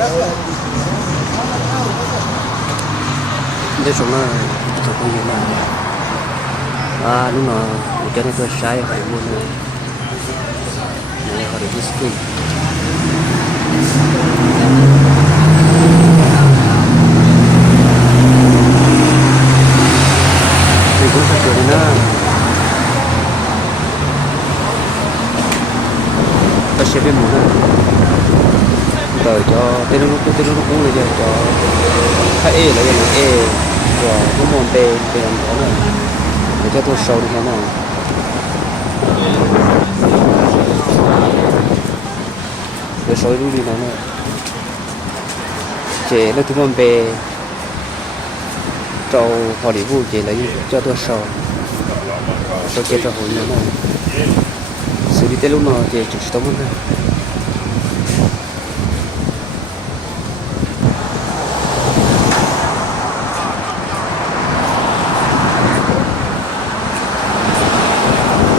Thế chúng nó thật không như nào à lúc nào cho nên tôi sai phải mua nữa để họ được discount thì cũng phải cười nữa tôi sẽ biết muốn rồi cho tên nó cũng là cho khai e là cái e của cái môn b thì làm đó này để cho tôi sâu như thế nào để sâu đi nó này chế nó thứ môn b trâu họ đi vui chế lấy cho tôi sâu tôi chế cho hồi nữa này xử lý tên lúc nào chế chỉ tao muốn này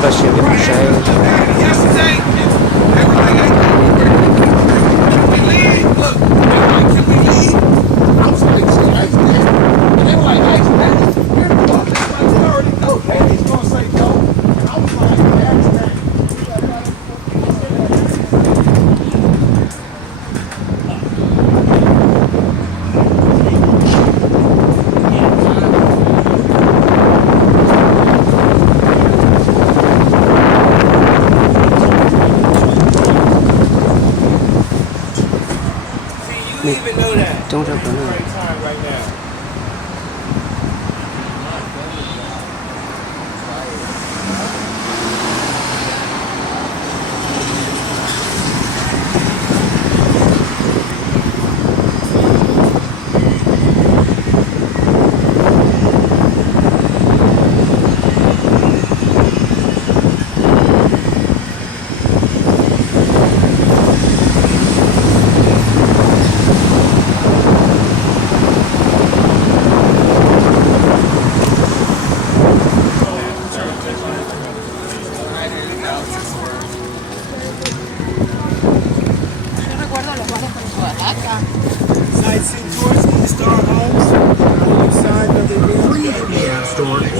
và sẽ biết sai trong rất là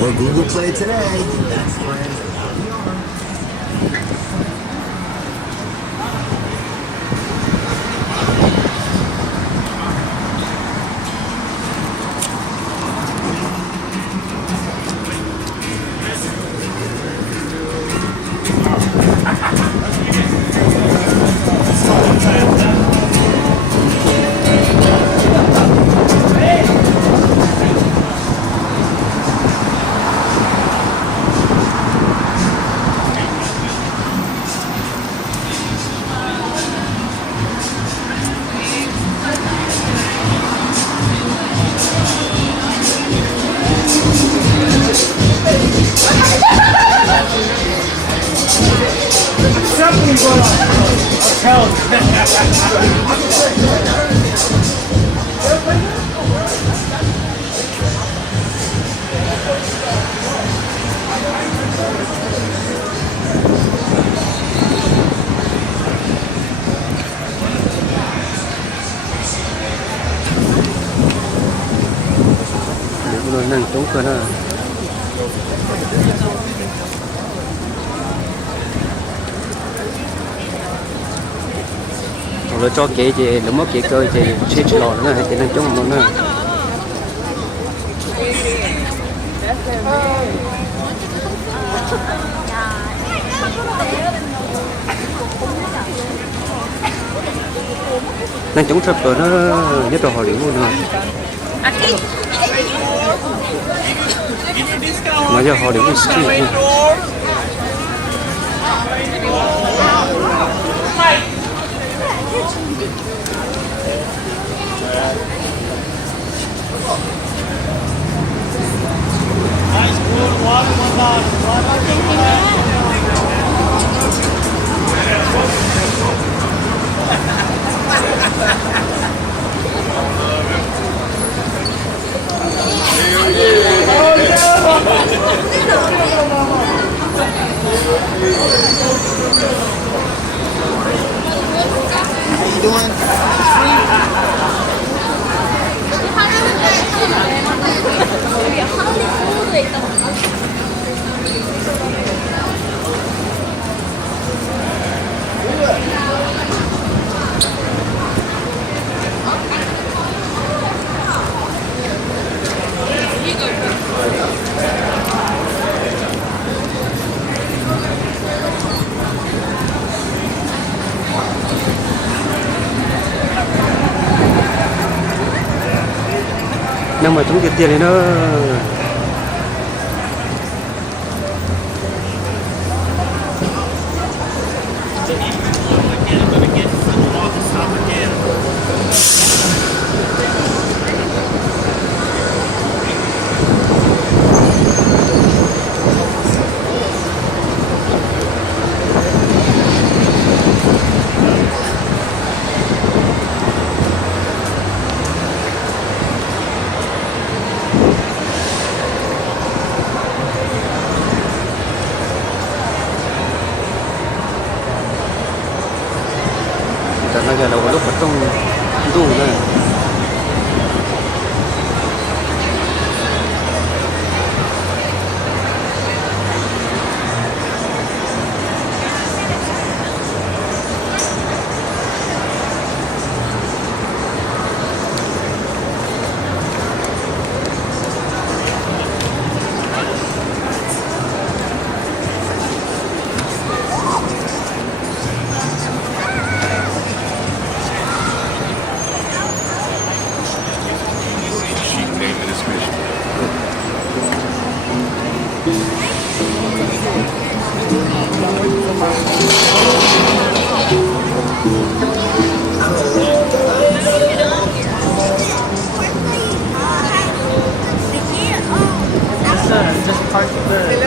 or Google Play today. Something going on. I'll tell nó nâng trống cơ nó rồi cho kỹ thì lúc mất kỹ cơ thì sẽ lò nữa hay thì nâng trống nó nữa nâng trống sập rồi nó nhất là họ điểm luôn rồi mà giờ họ điểm whisky How you doing? nằm ở trong cái tiền này nó nó giờ đâu có lúc mà trong đủ rồi Just park the.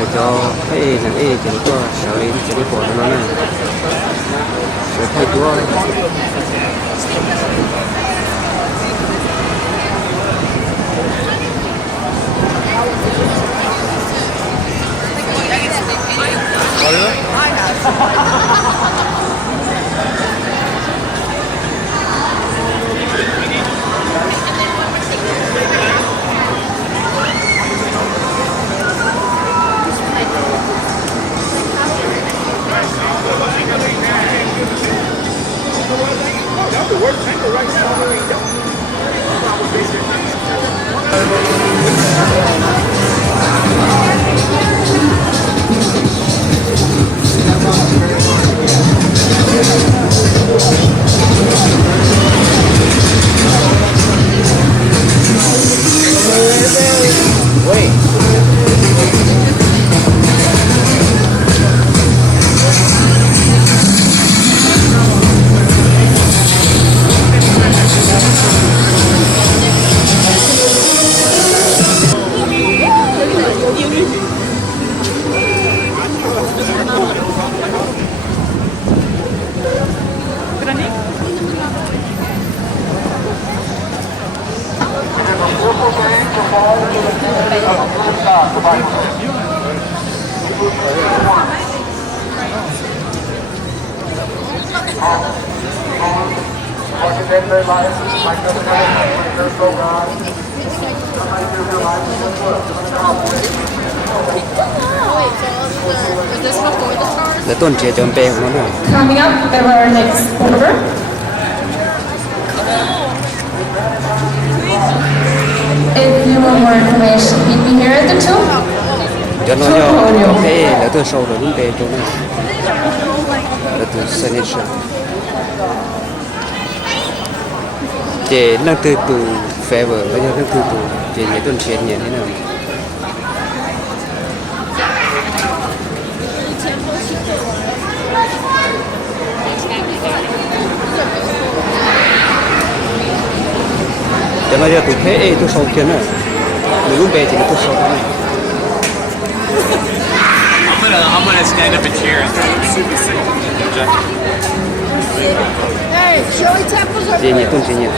để cho cái thằng e cho nó sợ đến sẽ đi bỏ nó này sẽ thay chúa để tuần trẻ chọn bè của nó nữa. Coming up, there our next order. If you want more information, meet me here at the tomb. Cho nó cho cái là từ sau rồi đúng bè chỗ này là từ signature chị đang từ từ phê vợ bây giờ đang từ từ chị nhớ tuần trẻ nhớ thế nào cho nó giờ tụi thế tôi sau kia nữa người lúc bé thì nó tôi sau này I'm gonna stand up and cheer. Hey, Shirley Temple's over 接你动接你动。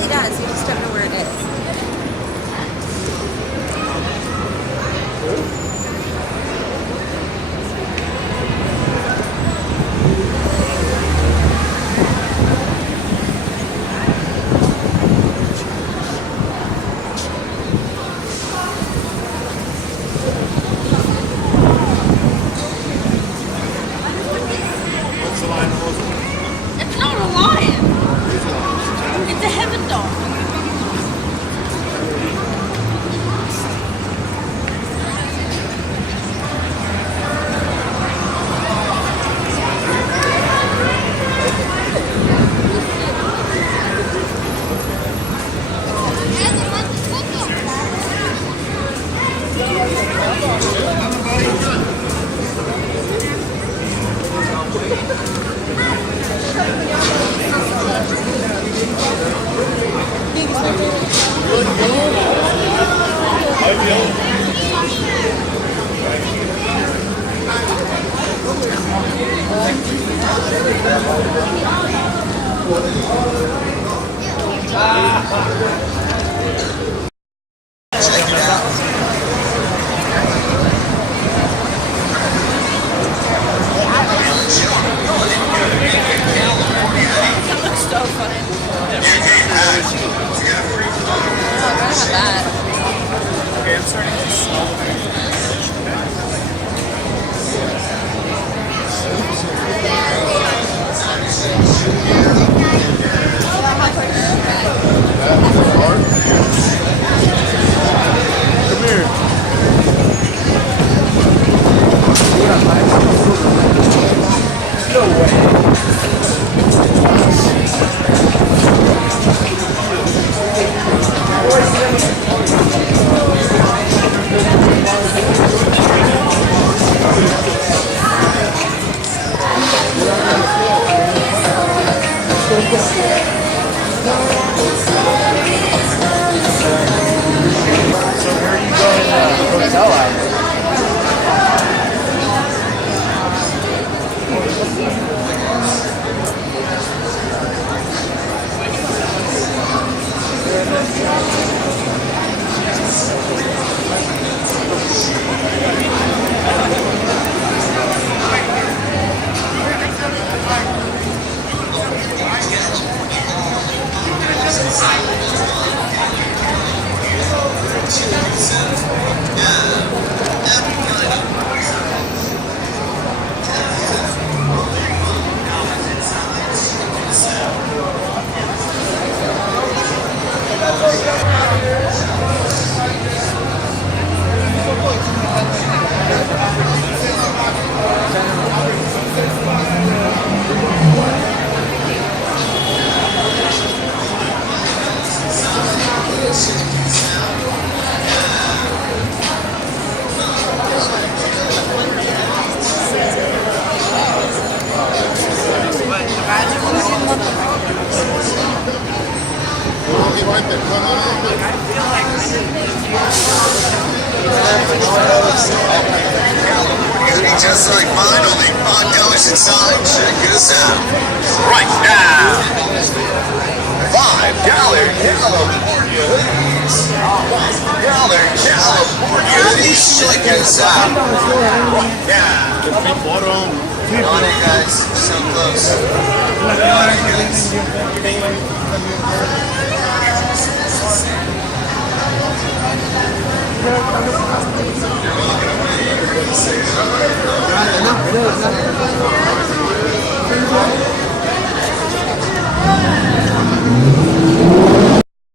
He does. You just don't know where it is. It's not a lion. It's a heaven dog. Hoodie just like mine, only $5 inside. Check us out. Right now. $5 California hoodies. $5 California hoodies. Check us out. Right now. Come on in, guys. So close. Enough.